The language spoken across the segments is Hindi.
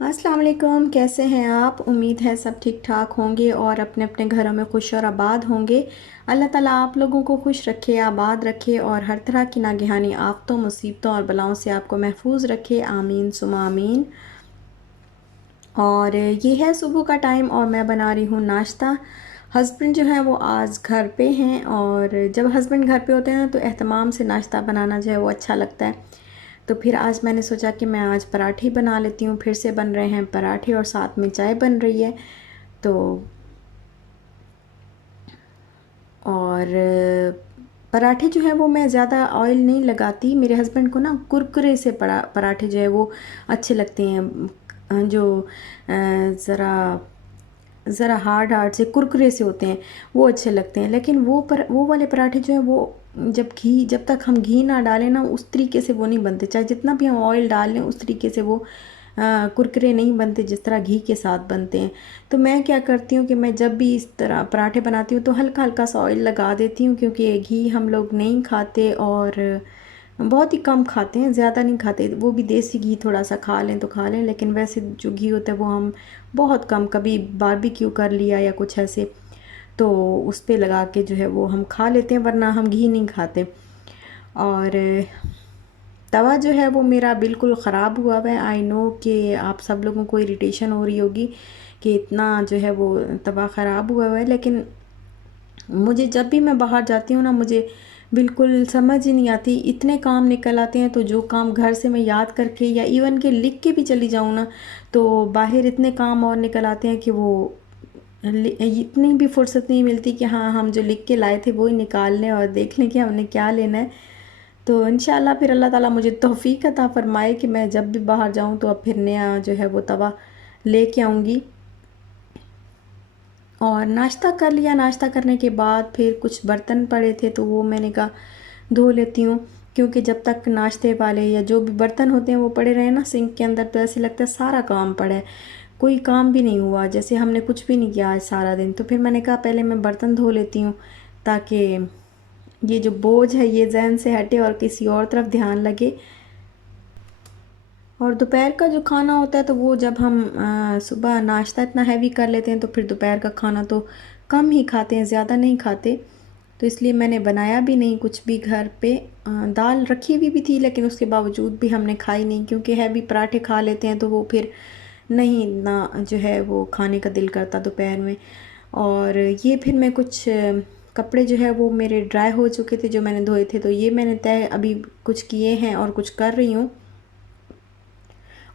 अस्सलाम वालेकुम। कैसे हैं आप? उम्मीद है सब ठीक ठाक होंगे और अपने अपने घरों में खुश और आबाद होंगे। अल्लाह ताला आप लोगों को खुश रखे, आबाद रखे और हर तरह की नागहानी आफतों, मुसीबतों और बलाओं से आपको महफूज रखे। आमीन सुमा आमीन। और ये है सुबह का टाइम और मैं बना रही हूँ नाश्ता। हस्बैंड जो है वो आज घर पे हैं और जब हस्बैंड घर पे होते हैं तो एहतमाम से नाश्ता बनाना जो है वो अच्छा लगता है। तो फिर आज मैंने सोचा कि मैं आज पराठे बना लेती हूँ। फिर से बन रहे हैं पराठे और साथ में चाय बन रही है। तो और पराठे जो है वो मैं ज़्यादा ऑयल नहीं लगाती। मेरे हस्बैंड को ना कुरकुरे से पराठे जो है वो अच्छे लगते हैं। जो ज़रा ज़रा हार्ड हार्ड से कुरकुरे से होते हैं वो अच्छे लगते हैं। लेकिन वो वाले पराठे जो है वो जब तक हम घी ना डालें ना उस तरीके से वो नहीं बनते। चाहे जितना भी हम ऑयल डाल लें उस तरीके से वो कुरकुरे नहीं बनते जिस तरह घी के साथ बनते हैं। तो मैं क्या करती हूँ कि मैं जब भी इस तरह पराठे बनाती हूँ तो हल्का हल्का सा ऑयल लगा देती हूँ, क्योंकि घी हम लोग नहीं खाते और बहुत ही कम खाते हैं, ज़्यादा नहीं खाते। वो भी देसी घी थोड़ा सा खा लें तो खा लें, लेकिन वैसे जो घी होता है वो हम बहुत कम, कभी बारबेक्यू कर लिया या कुछ ऐसे तो उस पे लगा के जो है वो हम खा लेते हैं, वरना हम घी नहीं खाते। और तवा जो है वो मेरा बिल्कुल ख़राब हुआ हुआ है। आई नो कि आप सब लोगों को इरिटेशन हो रही होगी कि इतना जो है वो तवा ख़राब हुआ हुआ है, लेकिन मुझे जब भी मैं बाहर जाती हूँ ना मुझे बिल्कुल समझ ही नहीं आती, इतने काम निकल आते हैं। तो जो काम घर से मैं याद करके या इवन के लिख के भी चली जाऊँ ना तो बाहर इतने काम और निकल आते हैं कि वो इतनी भी फुर्सत नहीं मिलती कि हाँ हम जो लिख के लाए थे वो ही निकाल लें और देख लें कि हमने क्या लेना है। तो इंशाल्लाह फिर अल्लाह ताला मुझे तौफीक अता फ़रमाए कि मैं जब भी बाहर जाऊँ तो अब फिर नया जो है वो तवा लेके आऊँगी। और नाश्ता कर लिया। नाश्ता करने के बाद फिर कुछ बर्तन पड़े थे तो वो मैंने कहा धो लेती हूँ, क्योंकि जब तक नाश्ते वाले या जो भी बर्तन होते हैं वो पड़े रहे ना सिंक के अंदर तो ऐसे लगता है सारा काम पड़ा है, कोई काम भी नहीं हुआ, जैसे हमने कुछ भी नहीं किया आज सारा दिन। तो फिर मैंने कहा पहले मैं बर्तन धो लेती हूँ ताकि ये जो बोझ है ये जहन से हटे और किसी और तरफ ध्यान लगे। और दोपहर का जो खाना होता है तो वो जब हम सुबह नाश्ता इतना हैवी कर लेते हैं तो फिर दोपहर का खाना तो कम ही खाते हैं, ज़्यादा नहीं खाते। तो इसलिए मैंने बनाया भी नहीं कुछ भी घर पे। दाल रखी हुई भी थी लेकिन उसके बावजूद भी हमने खाई नहीं, क्योंकि हैवी पराठे खा लेते हैं तो वो फिर नहीं ना जो है वो खाने का दिल करता दोपहर में। और ये फिर मैं कुछ कपड़े जो है वो मेरे ड्राई हो चुके थे जो मैंने धोए थे, तो ये मैंने तय अभी कुछ किए हैं और कुछ कर रही हूँ।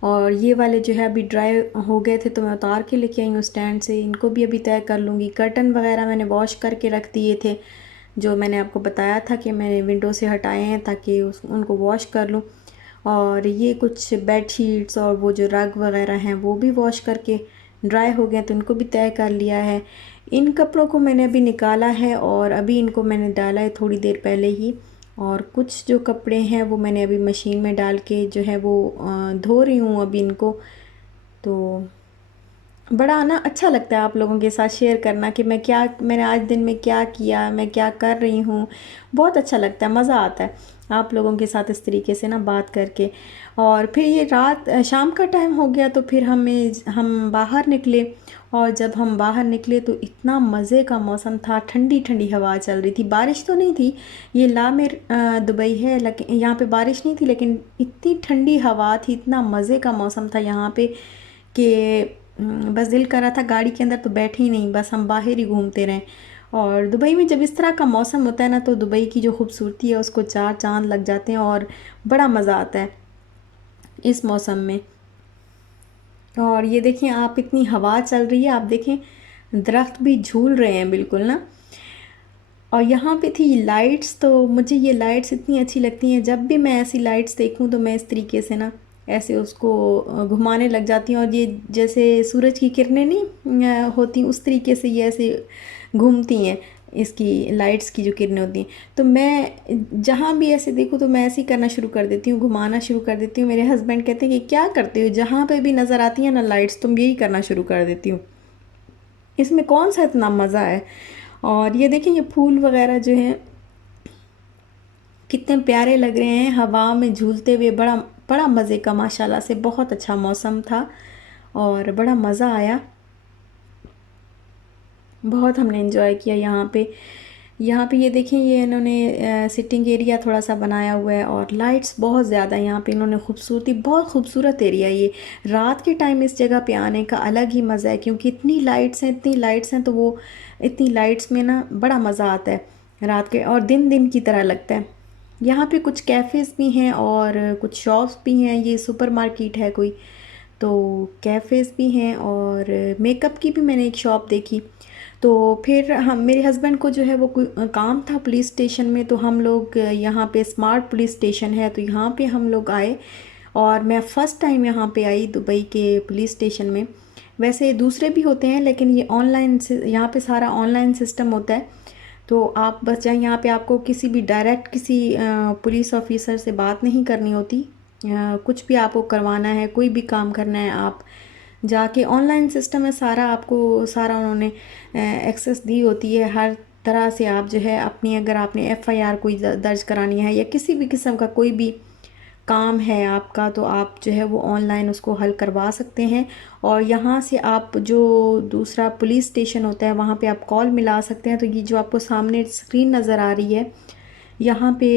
और ये वाले जो है अभी ड्राई हो गए थे तो मैं उतार के लेके आई हूँ स्टैंड से, इनको भी अभी तय कर लूँगी। कर्टन वगैरह मैंने वॉश करके रख दिए थे, जो मैंने आपको बताया था कि मैंने विंडो से हटाए हैं ताकि उनको वॉश कर लूँ। और ये कुछ बेड शीट्स और वो जो रग वगैरह हैं वो भी वॉश करके ड्राई हो गए तो इनको भी तय कर लिया है। इन कपड़ों को मैंने अभी निकाला है और अभी इनको मैंने डाला है थोड़ी देर पहले ही। और कुछ जो कपड़े हैं वो मैंने अभी मशीन में डाल के जो है वो धो रही हूँ अभी इनको। तो बड़ा ना अच्छा लगता है आप लोगों के साथ शेयर करना कि मैंने आज दिन में क्या किया, मैं क्या कर रही हूँ। बहुत अच्छा लगता है, मज़ा आता है आप लोगों के साथ इस तरीके से ना बात करके। और फिर ये शाम का टाइम हो गया तो फिर हम बाहर निकले। और जब हम बाहर निकले तो इतना मज़े का मौसम था, ठंडी ठंडी हवा चल रही थी, बारिश तो नहीं थी। ये लामेर दुबई है लेकिन यहाँ पे बारिश नहीं थी, लेकिन इतनी ठंडी हवा थी, इतना मज़े का मौसम था यहाँ पे कि बस दिल कर रहा था गाड़ी के अंदर तो बैठे ही नहीं, बस हम बाहर ही घूमते रहें। और दुबई में जब इस तरह का मौसम होता है ना तो दुबई की जो खूबसूरती है उसको चार चांद लग जाते हैं और बड़ा मज़ा आता है इस मौसम में। और ये देखें आप, इतनी हवा चल रही है, आप देखें दरख्त भी झूल रहे हैं बिल्कुल ना। और यहाँ पे थी लाइट्स, तो मुझे ये लाइट्स इतनी अच्छी लगती हैं, जब भी मैं ऐसी लाइट्स देखूँ तो मैं इस तरीके से ना ऐसे उसको घुमाने लग जाती हूँ। और ये जैसे सूरज की किरणें नहीं होती उस तरीके से ये ऐसे घूमती हैं, इसकी लाइट्स की जो किरणें होती हैं। तो मैं जहाँ भी ऐसे देखूँ तो मैं ऐसे ही करना शुरू कर देती हूँ, घुमाना शुरू कर देती हूँ। मेरे हस्बैंड कहते हैं कि क्या करती हो, जहाँ पे भी नज़र आती है ना लाइट्स तुम यही करना शुरू कर देती हूँ, इसमें कौन सा इतना मज़ा है। और ये देखें ये फूल वगैरह जो हैं कितने प्यारे लग रहे हैं हवा में झूलते हुए, बड़ा बड़ा मज़े का, माशाल्लाह से बहुत अच्छा मौसम था। और बड़ा मज़ा आया, बहुत हमने एंजॉय किया यहाँ पे। यहाँ पे ये देखें, ये इन्होंने सिटिंग एरिया थोड़ा सा बनाया हुआ है और लाइट्स बहुत ज़्यादा यहाँ पे इन्होंने खूबसूरती, बहुत खूबसूरत एरिया ये। रात के टाइम इस जगह पे आने का अलग ही मज़ा है, क्योंकि इतनी लाइट्स हैं, इतनी लाइट्स हैं, तो वो इतनी लाइट्स में ना बड़ा मज़ा आता है रात के, और दिन दिन की तरह लगता है। यहाँ पे कुछ कैफ़ेज़ भी हैं और कुछ शॉप्स भी हैं, ये सुपर मार्केट है कोई, तो कैफ़ेज़ भी हैं और मेकअप की भी मैंने एक शॉप देखी। तो फिर हम, मेरे हस्बैंड को जो है वो कोई काम था पुलिस स्टेशन में, तो हम लोग यहाँ पे स्मार्ट पुलिस स्टेशन है तो यहाँ पे हम लोग आए, और मैं फ़र्स्ट टाइम यहाँ पे आई दुबई के पुलिस स्टेशन में। वैसे दूसरे भी होते हैं लेकिन ये ऑनलाइन से, यहाँ पे सारा ऑनलाइन सिस्टम होता है, तो आप बस जाए यहाँ पे, आपको किसी भी डायरेक्ट किसी पुलिस ऑफिसर से बात नहीं करनी होती। कुछ भी आपको करवाना है, कोई भी काम करना है, आप जाके, ऑनलाइन सिस्टम है सारा, आपको सारा उन्होंने एक्सेस दी होती है हर तरह से। आप जो है अपनी, अगर आपने एफआईआर कोई दर्ज करानी है या किसी भी किस्म का कोई भी काम है आपका, तो आप जो है वो ऑनलाइन उसको हल करवा सकते हैं। और यहाँ से आप जो दूसरा पुलिस स्टेशन होता है वहाँ पे आप कॉल मिला सकते हैं। तो ये जो आपको सामने स्क्रीन नज़र आ रही है, यहाँ पे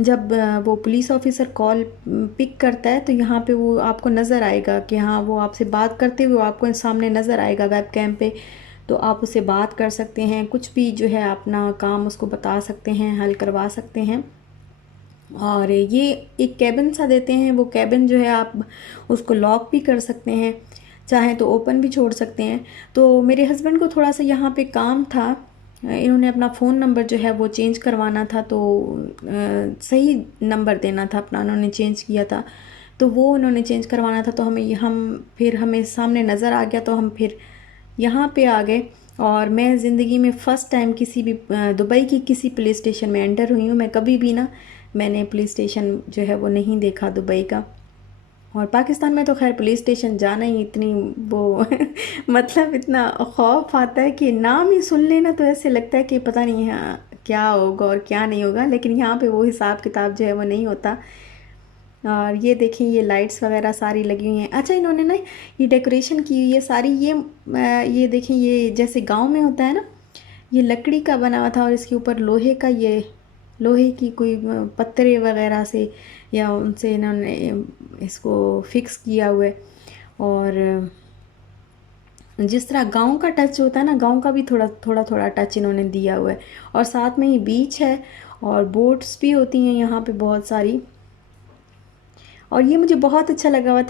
जब वो पुलिस ऑफिसर कॉल पिक करता है तो यहाँ पे वो आपको नज़र आएगा कि हाँ, वो आपसे बात करते हुए आपको सामने नज़र आएगा वेब कैम पे, तो आप उससे बात कर सकते हैं, कुछ भी जो है अपना काम उसको बता सकते हैं, हल करवा सकते हैं। और ये एक कैबिन सा देते हैं, वो कैबिन जो है आप उसको लॉक भी कर सकते हैं, चाहे तो ओपन भी छोड़ सकते हैं। तो मेरे हस्बैंड को थोड़ा सा यहाँ पे काम था, इन्होंने अपना फ़ोन नंबर जो है वो चेंज करवाना था, तो सही नंबर देना था अपना, उन्होंने चेंज किया था, तो वो उन्होंने चेंज करवाना था। तो हमें सामने नज़र आ गया, तो हम फिर यहाँ पे आ गए। और मैं ज़िंदगी में फ़र्स्ट टाइम किसी भी दुबई की किसी पुलिस स्टेशन में एंटर हुई हूँ। मैं कभी भी ना, मैंने पुलिस स्टेशन जो है वो नहीं देखा दुबई का। और पाकिस्तान में तो खैर पुलिस स्टेशन जाना ही इतनी वो मतलब इतना खौफ आता है कि नाम ही सुन लेना तो ऐसे लगता है कि पता नहीं है क्या होगा और क्या नहीं होगा, लेकिन यहाँ पे वो हिसाब किताब जो है वो नहीं होता। और ये देखें, ये लाइट्स वगैरह सारी लगी हुई हैं। अच्छा, इन्होंने ना ये डेकोरेशन की हुई है सारी, ये देखें, ये जैसे गांव में होता है ना, ये लकड़ी का बना हुआ था और इसके ऊपर लोहे का, ये लोहे की कोई पत्रे वगैरह से या उनसे इन्होंने इसको फिक्स किया हुआ है। और जिस तरह गांव का टच होता है ना, गांव का भी थोड़ा थोड़ा थोड़ा टच इन्होंने दिया हुआ है। और साथ में ही बीच है और बोट्स भी होती हैं यहाँ पे बहुत सारी। और ये मुझे बहुत अच्छा लग रहा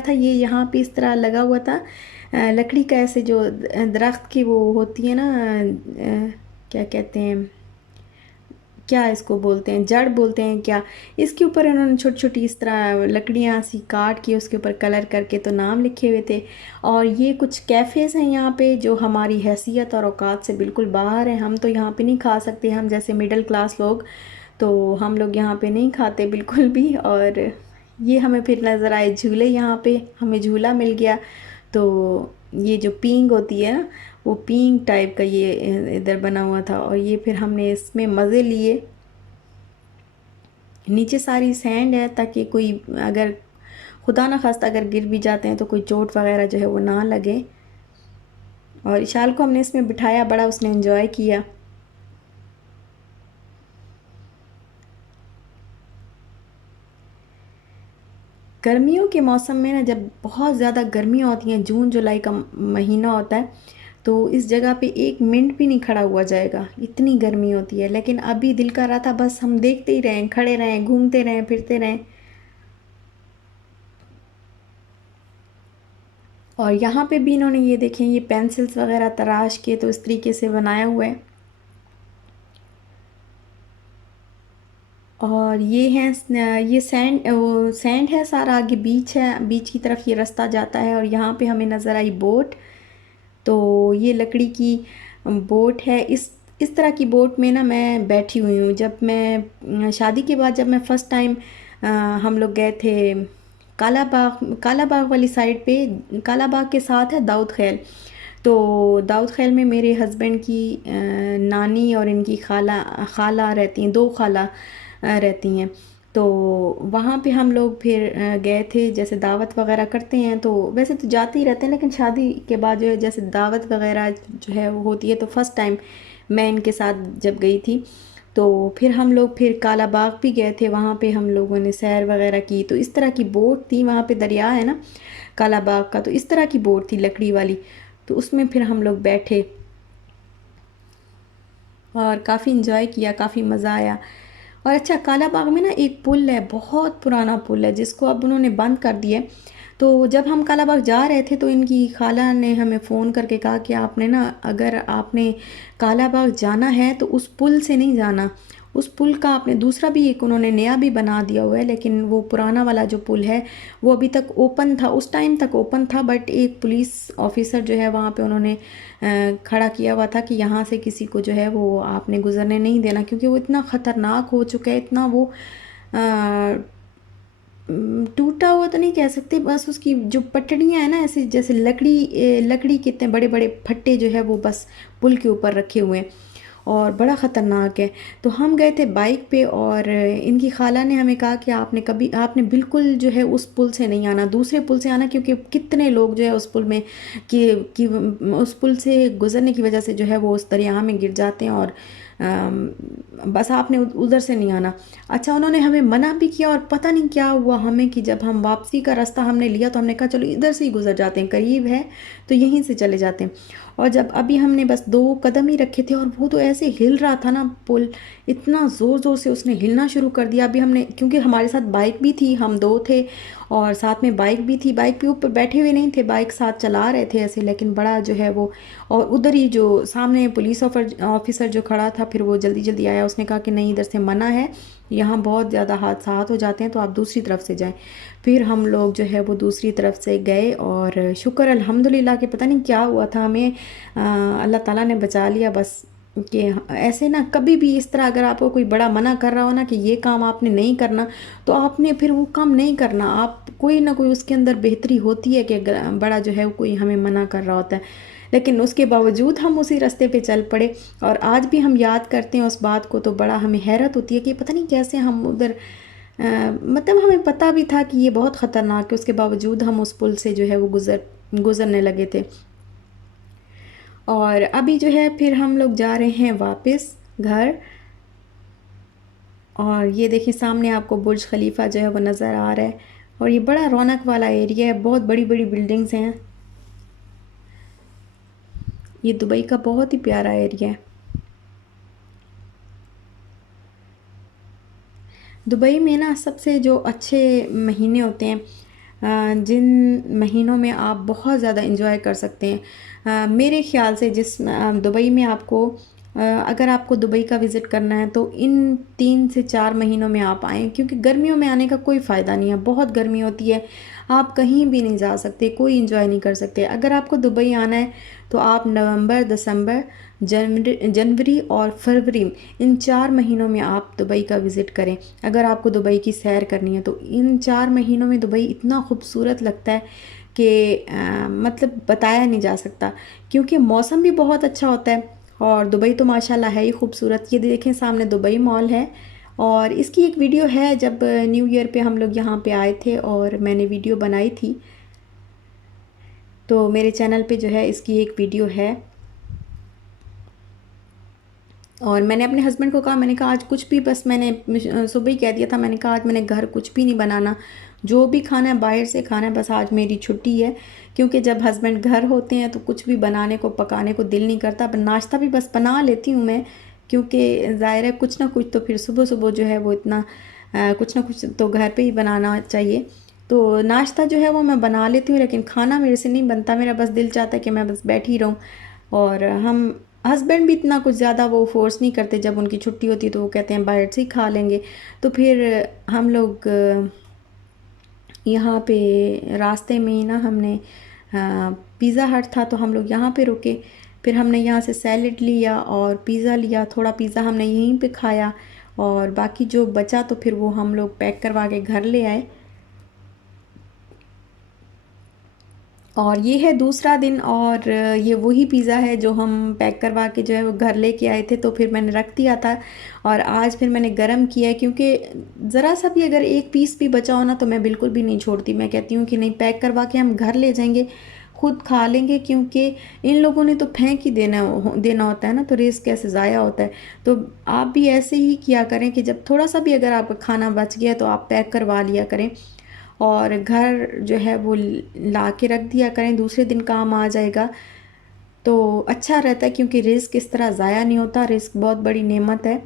था, ये यहाँ पे इस तरह लगा हुआ था, लकड़ी का, ऐसे जो दरख्त की वो होती है ना, क्या कहते हैं, क्या इसको बोलते हैं, जड़ बोलते हैं क्या, इसके ऊपर इन्होंने छोटी छोटी इस तरह लकड़ियाँ सी काट के उसके ऊपर कलर करके तो नाम लिखे हुए थे। और ये कुछ कैफ़ेज़ हैं यहाँ पे जो हमारी हैसियत और औकात से बिल्कुल बाहर हैं, हम तो यहाँ पे नहीं खा सकते, हम जैसे मिडिल क्लास लोग, तो हम लोग यहाँ पे नहीं खाते बिल्कुल भी। और ये हमें फिर नज़र आए झूले, यहाँ पे हमें झूला मिल गया। तो ये जो पींग होती है ना, वो पींग टाइप का ये इधर बना हुआ था, और ये फिर हमने इसमें मज़े लिए। नीचे सारी सैंड है ताकि कोई, अगर खुदा ना खास्ता अगर गिर भी जाते हैं तो कोई चोट वगैरह जो है वो ना लगे। और इशाल को हमने इसमें बिठाया, बड़ा उसने एंजॉय किया। गर्मियों के मौसम में ना, जब बहुत ज़्यादा गर्मियाँ होती हैं, जून जुलाई का महीना होता है, तो इस जगह पे एक मिनट भी नहीं खड़ा हुआ जाएगा, इतनी गर्मी होती है। लेकिन अभी दिल कर रहा था बस हम देखते ही रहें, खड़े रहें, घूमते रहें, फिरते रहें। और यहाँ पे भी इन्होंने ये देखें, ये पेंसिल्स वगैरह तराश के तो इस तरीके से बनाया हुआ है। और ये हैं, ये सैंड है सारा, आगे बीच है, बीच की तरफ ये रास्ता जाता है। और यहाँ पे हमें नज़र आई बोट, तो ये लकड़ी की बोट है। इस तरह की बोट में ना मैं बैठी हुई हूँ। जब मैं शादी के बाद, जब मैं फ़र्स्ट टाइम, हम लोग गए थे काला बाग वाली साइड पे, काला बाग के साथ है दाऊद खेल, तो दाऊद खेल में मेरे हस्बैंड की नानी और इनकी खाला खाला रहती हैं, दो खाला रहती हैं। तो वहाँ पे हम लोग फिर गए थे, जैसे दावत वगैरह करते हैं तो वैसे तो जाते ही रहते हैं, लेकिन शादी के बाद जो है जैसे दावत वगैरह जो है वो होती है, तो फर्स्ट टाइम मैं इनके साथ जब गई थी तो फिर हम लोग फिर काला बाग भी गए थे। वहाँ पे हम लोगों ने सैर वगैरह की, तो इस तरह की बोट थी, वहाँ पे दरिया है ना काला बाग का, तो इस तरह की बोट थी लकड़ी वाली, तो उसमें फिर हम लोग बैठे और काफ़ी इन्जॉय किया, काफ़ी मज़ा आया। और अच्छा, काला बाग में ना एक पुल है, बहुत पुराना पुल है जिसको अब उन्होंने बंद कर दिया है। तो जब हम काला बाग जा रहे थे तो इनकी खाला ने हमें फ़ोन करके कहा कि आपने ना, अगर आपने काला बाग जाना है तो उस पुल से नहीं जाना, उस पुल का आपने दूसरा भी एक उन्होंने नया भी बना दिया हुआ है, लेकिन वो पुराना वाला जो पुल है वो अभी तक ओपन था, उस टाइम तक ओपन था, बट एक पुलिस ऑफिसर जो है वहाँ पे उन्होंने खड़ा किया हुआ था कि यहाँ से किसी को जो है वो आपने गुज़रने नहीं देना, क्योंकि वो इतना ख़तरनाक हो चुका है, इतना वो टूटा हुआ तो नहीं कह सकते, बस उसकी जो पटड़ियाँ हैं ना ऐसे जैसे लकड़ी के इतने बड़े बड़े फट्टे जो है वो बस पुल के ऊपर रखे हुए हैं, और बड़ा ख़तरनाक है। तो हम गए थे बाइक पे, और इनकी खाला ने हमें कहा कि आपने बिल्कुल जो है उस पुल से नहीं आना, दूसरे पुल से आना, क्योंकि कितने लोग जो है उस पुल में कि उस पुल से गुज़रने की वजह से जो है वो उस दरिया में गिर जाते हैं, और बस आपने उधर से नहीं आना। अच्छा, उन्होंने हमें मना भी किया, और पता नहीं क्या हुआ हमें कि जब हम वापसी का रास्ता हमने लिया तो हमने कहा चलो इधर से ही गुजर जाते हैं, करीब है तो यहीं से चले जाते हैं। और जब अभी हमने बस 2 कदम ही रखे थे, और वो तो ऐसे हिल रहा था ना पुल, इतना ज़ोर ज़ोर से उसने हिलना शुरू कर दिया। अभी हमने, क्योंकि हमारे साथ बाइक भी थी, हम 2 थे और साथ में बाइक भी थी, बाइक पे ऊपर बैठे हुए नहीं थे, बाइक साथ चला रहे थे ऐसे, लेकिन बड़ा जो है वो, और उधर ही जो सामने पुलिस ऑफिसर जो खड़ा था, फिर वो जल्दी जल्दी आया, उसने कहा कि नहीं इधर से मना है, यहाँ बहुत ज़्यादा हादसा हो जाते हैं, तो आप दूसरी तरफ से जाएं। फिर हम लोग जो है वो दूसरी तरफ से गए, और शुक्र अल्हम्दुलिल्लाह कि पता नहीं क्या हुआ था हमें, अल्लाह ताला ने बचा लिया बस। कि ऐसे ना कभी भी इस तरह अगर आपको कोई बड़ा मना कर रहा हो ना कि ये काम आपने नहीं करना, तो आपने फिर वो काम नहीं करना, आप कोई ना कोई उसके अंदर बेहतरी होती है कि बड़ा जो है कोई हमें मना कर रहा होता है, लेकिन उसके बावजूद हम उसी रास्ते पे चल पड़े। और आज भी हम याद करते हैं उस बात को, तो बड़ा हमें हैरत होती है कि पता नहीं कैसे हम उधर, मतलब हमें पता भी था कि ये बहुत ख़तरनाक है, उसके बावजूद हम उस पुल से जो है वो गुज़रने लगे थे। और अभी जो है फिर हम लोग जा रहे हैं वापस घर, और ये देखिए सामने आपको बुर्ज खलीफा जो है वो नज़र आ रहा है, और ये बड़ा रौनक वाला एरिया है, बहुत बड़ी बड़ी बिल्डिंग्स हैं, ये दुबई का बहुत ही प्यारा एरिया है। दुबई में ना सबसे जो अच्छे महीने होते हैं, जिन महीनों में आप बहुत ज़्यादा इंजॉय कर सकते हैं, मेरे ख़्याल से दुबई में आपको, अगर आपको दुबई का विज़िट करना है तो इन 3 से 4 महीनों में आप आएँ, क्योंकि गर्मियों में आने का कोई फ़ायदा नहीं है, बहुत गर्मी होती है, आप कहीं भी नहीं जा सकते, कोई इंजॉय नहीं कर सकते। अगर आपको दुबई आना है तो आप नवंबर, दिसंबर, जनवरी और फरवरी, इन 4 महीनों में आप दुबई का विज़िट करें। अगर आपको दुबई की सैर करनी है तो इन 4 महीनों में दुबई इतना खूबसूरत लगता है कि मतलब बताया नहीं जा सकता, क्योंकि मौसम भी बहुत अच्छा होता है, और दुबई तो माशाल्लाह है ही खूबसूरत। ये देखें सामने दुबई मॉल है, और इसकी एक वीडियो है, जब न्यू ईयर पे हम लोग यहाँ पे आए थे और मैंने वीडियो बनाई थी, तो मेरे चैनल पे जो है इसकी एक वीडियो है। और मैंने अपने हस्बैंड को कहा, मैंने कहा आज कुछ भी, बस मैंने सुबह ही कह दिया था, मैंने कहा आज मैंने घर कुछ भी नहीं बनाना, जो भी खाना है बाहर से खाना है, बस आज मेरी छुट्टी है। क्योंकि जब हस्बैंड घर होते हैं तो कुछ भी बनाने को पकाने को दिल नहीं करता, पर नाश्ता भी बस बना लेती हूँ मैं, क्योंकि ज़ाहिर है कुछ ना कुछ तो फिर सुबह सुबह जो है वो इतना कुछ ना कुछ तो घर पे ही बनाना चाहिए। तो नाश्ता जो है वो मैं बना लेती हूँ, लेकिन खाना मेरे से नहीं बनता, मेरा बस दिल चाहता है कि मैं बस बैठी रहूँ। और हम हस्बैंड भी इतना कुछ ज़्यादा वो फोर्स नहीं करते, जब उनकी छुट्टी होती है तो वो कहते हैं बाहर से ही खा लेंगे। तो फिर हम लोग यहाँ पे रास्ते में ही ना हमने, पिज़्ज़ा हट था तो हम लोग यहाँ पे रुके, फिर हमने यहाँ से सैलेड लिया और पिज़्ज़ा लिया, थोड़ा पिज़्ज़ा हमने यहीं पे खाया, और बाकी जो बचा तो फिर वो हम लोग पैक करवा के घर ले आए। और ये है दूसरा दिन, और ये वही पिज़्ज़ा है जो हम पैक करवा के जो है वो घर लेके आए थे, तो फिर मैंने रख दिया था और आज फिर मैंने गरम किया है, क्योंकि ज़रा सा भी अगर एक पीस भी बचा हो ना तो मैं बिल्कुल भी नहीं छोड़ती। मैं कहती हूँ कि नहीं, पैक करवा के हम घर ले जाएंगे, खुद खा लेंगे, क्योंकि इन लोगों ने तो फेंक ही देना होता है ना, तो रिस्क कैसे ज़ाया होता है। तो आप भी ऐसे ही किया करें कि जब थोड़ा सा भी अगर आपका खाना बच गया तो आप पैक करवा लिया करें और घर जो है वो ला के रख दिया करें, दूसरे दिन काम आ जाएगा तो अच्छा रहता है, क्योंकि रिस्क इस तरह ज़ाया नहीं होता। रिस्क बहुत बड़ी नेमत है,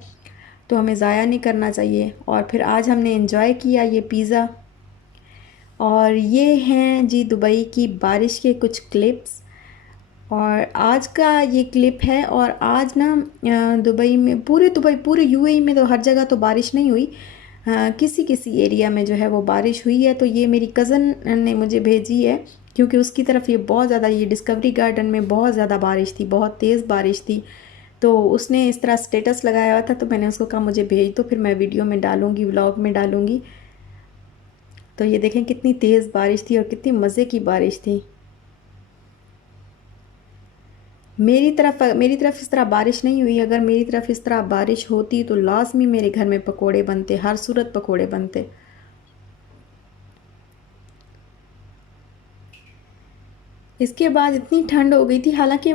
तो हमें ज़ाया नहीं करना चाहिए। और फिर आज हमने एंजॉय किया ये पिज़्ज़ा। और ये हैं जी दुबई की बारिश के कुछ क्लिप्स, और आज का ये क्लिप है। और आज ना दुबई में, पूरे यूएई में तो हर जगह तो बारिश नहीं हुई, किसी किसी एरिया में जो है वो बारिश हुई है। तो ये मेरी कज़न ने मुझे भेजी है, क्योंकि उसकी तरफ ये बहुत ज़्यादा, ये डिस्कवरी गार्डन में बहुत ज़्यादा बारिश थी, बहुत तेज़ बारिश थी। तो उसने इस तरह स्टेटस लगाया हुआ था, तो मैंने उसको कहा मुझे भेज दो, फिर मैं वीडियो में डालूँगी, व्लॉग में डालूँगी। तो ये देखें कितनी तेज़ बारिश थी और कितनी मज़े की बारिश थी। मेरी तरफ इस तरह बारिश नहीं हुई। अगर मेरी तरफ इस तरह बारिश होती तो लाजमी मेरे घर में पकोड़े बनते, हर सूरत पकोड़े बनते। इसके बाद इतनी ठंड हो गई थी, हालांकि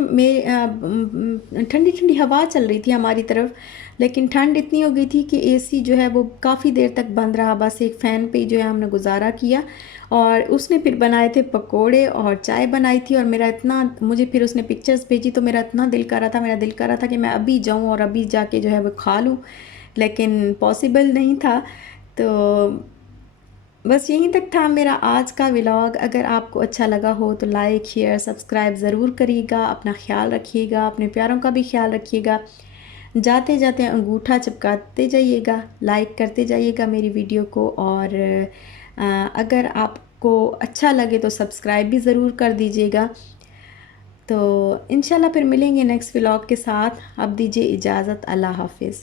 ठंडी ठंडी हवा चल रही थी हमारी तरफ, लेकिन ठंड इतनी हो गई थी कि एसी जो है वो काफ़ी देर तक बंद रहा। बस एक फ़ैन पे ही जो है हमने गुजारा किया। और उसने फिर बनाए थे पकोड़े और चाय बनाई थी, और मेरा इतना, मुझे फिर उसने पिक्चर्स भेजी तो मेरा इतना दिल कर रहा था, मेरा दिल कर रहा था कि मैं अभी जाऊं और अभी जाके जो है वो खा लूं, लेकिन पॉसिबल नहीं था। तो बस यहीं तक था मेरा आज का व्लॉग। अगर आपको अच्छा लगा हो तो लाइक शेयर सब्सक्राइब ज़रूर करिएगा। अपना ख्याल रखिएगा, अपने प्यारों का भी ख्याल रखिएगा। जाते जाते अंगूठा चिपकाते जाइएगा, लाइक करते जाइएगा मेरी वीडियो को। और अगर आपको अच्छा लगे तो सब्सक्राइब भी ज़रूर कर दीजिएगा। तो इंशाल्लाह फिर मिलेंगे नेक्स्ट व्लॉग के साथ। अब दीजिए इजाज़त, अल्लाह हाफिज़।